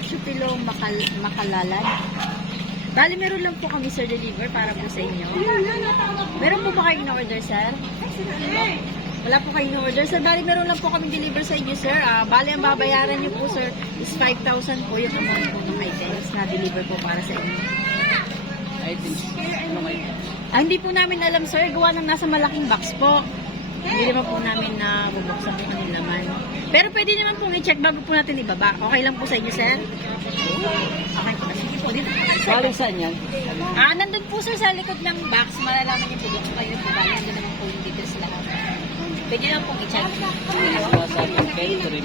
Chupilong Makalalad. Bali, meron lang po kami, sir, deliver para po sa inyo. Meron po ba kayong na-order, sir? Wala po kayong na-order, sir. Bali, meron lang po kami deliver sa inyo, sir. Bali, ang babayaran niyo po, sir, is 5,000 po yung amount po ng items na deliver po para sa inyo. Items? Ano kayo? Hindi po namin alam, sir. Gawa ng nasa malaking box po. Hindi naman po namin na bubuksan po kanilang laman. Pero pwede naman pong i-check bago po natin ibaba. Okay lang po sa inyo, sir? Okay po. Sige po. Dito po. Balik saan yan? Nandun po, sir, sa likod ng box. Malalaman yung product ko kayo po. Bali, nandun naman po yung details lahat. Pwede naman pong i-check. Sa factory.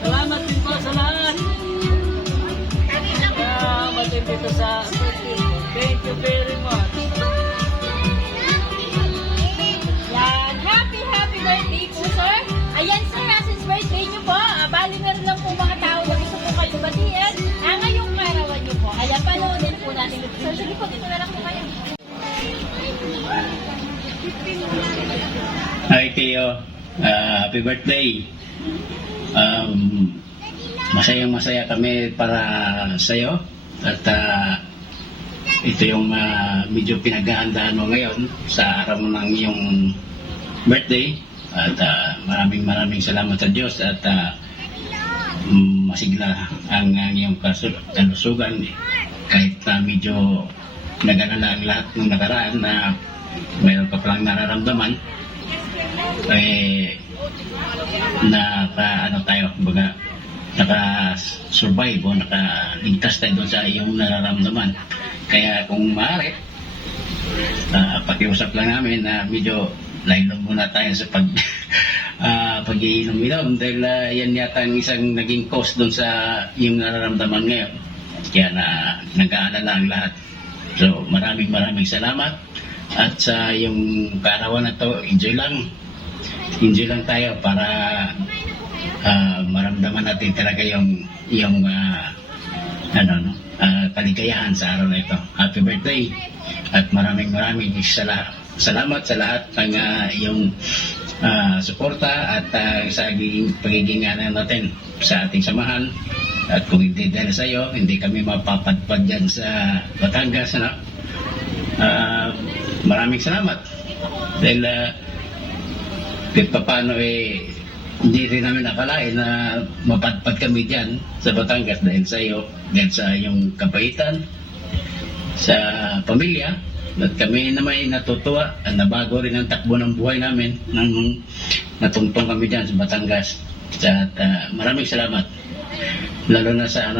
Salamat din po sa lahat. Dito sa thank you very much. Yan. Happy birthday po, sir. Ayan, sir, since birthday niyo po, bali meron lang po mga tao na gusto po kayo batiin. Ngayong karawan niyo po. Ayan, panoodin po natin. Sir, sige po, dito na lang po kayo. Hi, Teo. Happy birthday. Masayang-masaya kami para sa'yo. At ito yung medyo pinaghahandaan mo ngayon sa araw ng iyong birthday. At maraming salamat sa Diyos at masigla ang iyong kalusugan. Kahit medyo nag-alala ang lahat ng nakaraan na mayroon ka palang nararamdaman, naka-survive o nakaligtas tayo doon sa iyong nararamdaman. Kaya kung maaari, pakiusap lang namin na medyo laylong muna tayo sa pag-iinom-inom dahil yan yata ang isang naging cause doon sa iyong nararamdaman ngayon. Kaya nag-aalala ang lahat. So maraming salamat at sa yung kaarawan na to, enjoy lang tayo para maramdaman natin talaga yung kaligayahan sa araw na ito. Happy birthday at maraming salamat sa lahat ng iyong suporta at sa pagiging natin sa ating samahan. At kung hindi dahil sa iyo, hindi kami mapapadpad dyan sa Batangas. Maraming salamat. Dahil kahit paano hindi rin namin nakalain na mapadpad kami dyan sa Batangas dahil sa iyo, dahil sa iyong kabaitan, sa pamilya. At kami naman ay natutuwa at nabago rin ang takbo ng buhay namin nang natungtong kami dyan sa Batangas. At maraming salamat. Lalo na sa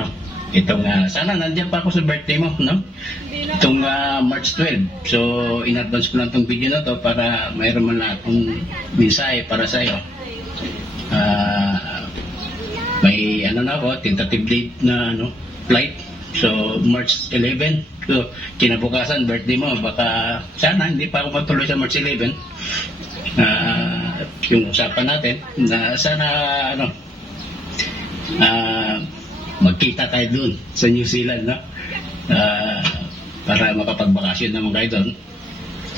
itong sana nandiyan pa ako sa birthday mo, no? Itong March 12. So in-advance ko lang itong video na to para mayroon man lang akong mensahe para sa iyo. May na ako, tentative date na flight. So March 11. So kinabukasan birthday mo, baka sana hindi pa ako matuloy sa March 11. Yung usapan natin na sana magkita tayo dun sa New Zealand, no? Para makapagbakasyon naman kayo dun.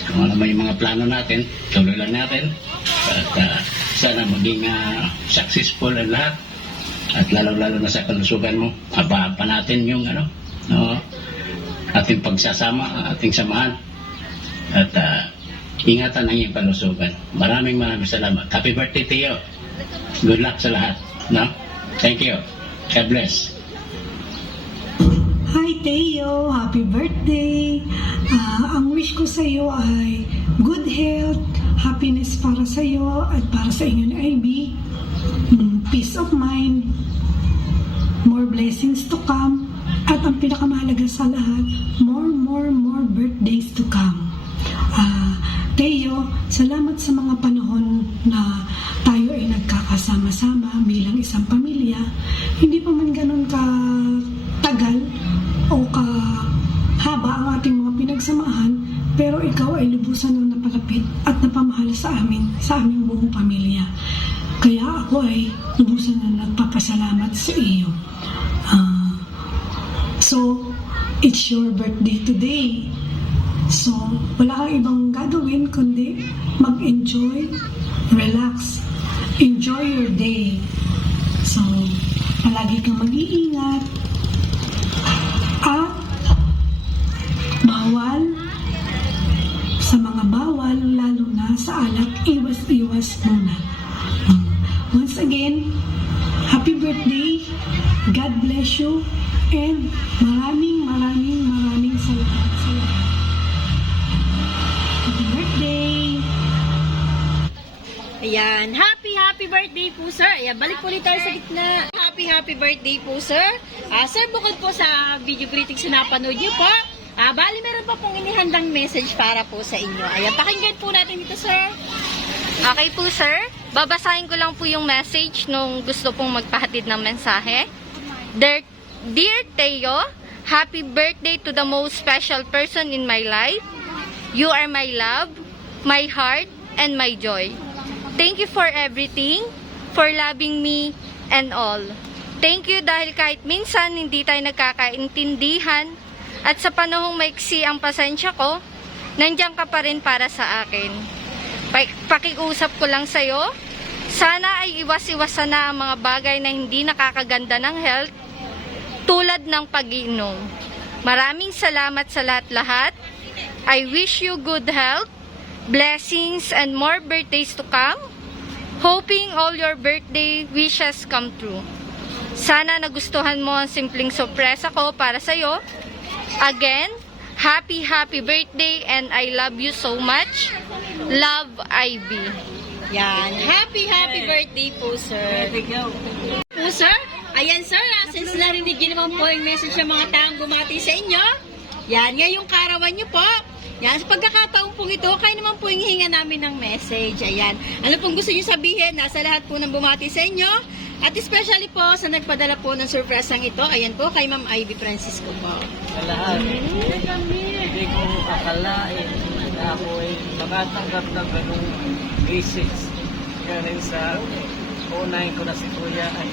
Kung ano yung mga plano natin, tuloy lang natin. At sana maging successful ang lahat. At lalo na sa kalusugan mo, haba natin yung ating pagsasama, ating samahan. At ingatan ang iyong kalusugan. Maraming salamat. Happy birthday to you. Good luck sa lahat, no? Thank you. God bless. Hi Teo, happy birthday! Ang wish ko sa iyo ay good health, happiness para sa iyo at para sa inyo ni Ivy, peace of mind, more blessings to come, at ang pinakamahalaga sa lahat, more birthdays to come. Teo, salamat sa mga panahon na tayo ay nagkakasama-sama bilang isang pamilya. Hindi pa man ganun ka-tagal o kahaba ang ating mga pinagsamahan, pero ikaw ay lubusan ng napalapit at napamahal sa aming buong pamilya. Kaya ako ay lubusan na nagpapasalamat sa iyo. So, it's your birthday today. So, wala kang ibang gagawin kundi mag-enjoy, relax, enjoy your day. So, palagi kang mag-iingat at bawal sa mga bawal, lalo na sa alak, iwas muna. Once again, happy birthday, God bless you, and maraming salamat sa lahat. Happy birthday! Ayan, happy birthday po sir. Ayan, balik po ulit tayo sa gitna. Happy birthday po sir. Sir, bukod po sa video greetings na napanood niyo po, bali meron pa pong inihandang message para po sa inyo. Ayan, pakinggan po natin dito sir. Okay po sir, babasahin ko lang po yung message nung gusto pong magpahatid ng mensahe. Dear Teo, happy birthday to the most special person in my life. You are my love, my heart, and my joy. Thank you for everything, for loving me, and all. Thank you dahil kahit minsan hindi tayo nagkakaintindihan at sa panahong maiksi ang pasensya ko, nandiyan ka pa rin para sa akin. Pakiusap ko lang sa'yo, sana ay iwas-iwasan na ang mga bagay na hindi nakakaganda ng health tulad ng pag-iinom. Maraming salamat sa lahat-lahat. I wish you good health, blessings, and more birthdays to come. Hoping all your birthday wishes come true. Sana nagustuhan mo ang simpleng sorpresa ko para sa'yo. Again, happy birthday and I love you so much. Love, Ivy. Yan, happy birthday po sir. There we go. Po sir, Ayan sir, since narinig niyo naman po yung message ng mga taong bumati sa inyo, yan, ngayong karawan niyo po. Yan, sa pagkakataon pong ito, kayo naman po yung hinga namin ng message. Ayan, ano pong gusto niyo sabihin? Nasa lahat po ng bumati sa inyo. At especially po sa nagpadala po ng surpresang ito, ayan po, kay Ma'am Ivy Francisco po. Sa lahat. Hindi ko akalain na ako ay makatanggap ng ganung message. Galing sa unahin ko na si Kuya ay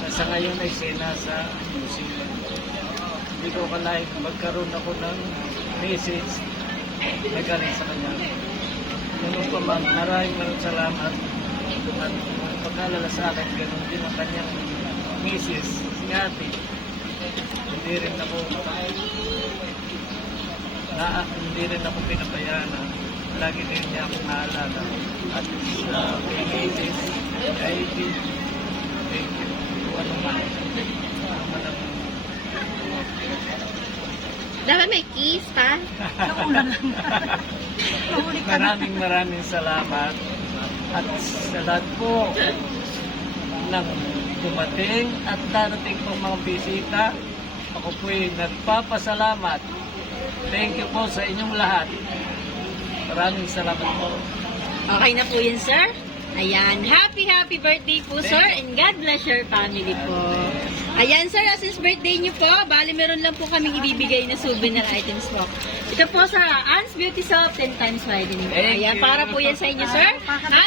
nasa ngayon ay siya sa New Zealand. Hindi ko akalain magkaroon ako ng message na galing sa kanya. Ganun pa man, maraming salamat at pag-alala sa akin, ganun din ang kanyang message. Si ate, hindi rin ako pinabayaan. Lagi din niya akong naalala. At sa message, ay thank you. Ano man. Dapat may kiss pa. Maraming salamat. At sa lahat po ng dumating at darating pong mga bisita, ako po'y nagpapasalamat. Thank you po sa inyong lahat. Maraming salamat po. Okay na po yun, sir. Ayan, happy birthday po, sir, and God bless your family po. Ayan, sir, as is birthday niyo po, bali meron lang po kaming ibibigay na souvenir items po. Ito po sa Ann's Beauty Shop, 10 times widening po. Thank Ayan, you. para po yan sa inyo, sir.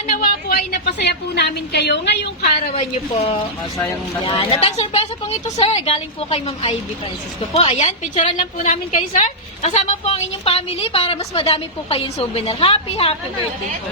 Nawa po ay napasaya po namin kayo ngayong karawan niyo po. Masayang Ayan, masaya. at ang surprise pong ito, sir, galing po kay Ma'am Ivy Francisco po. Ayan, picturean lang po namin kayo, sir. Kasama po ang inyong family para mas madami po kayong souvenir. Happy birthday po.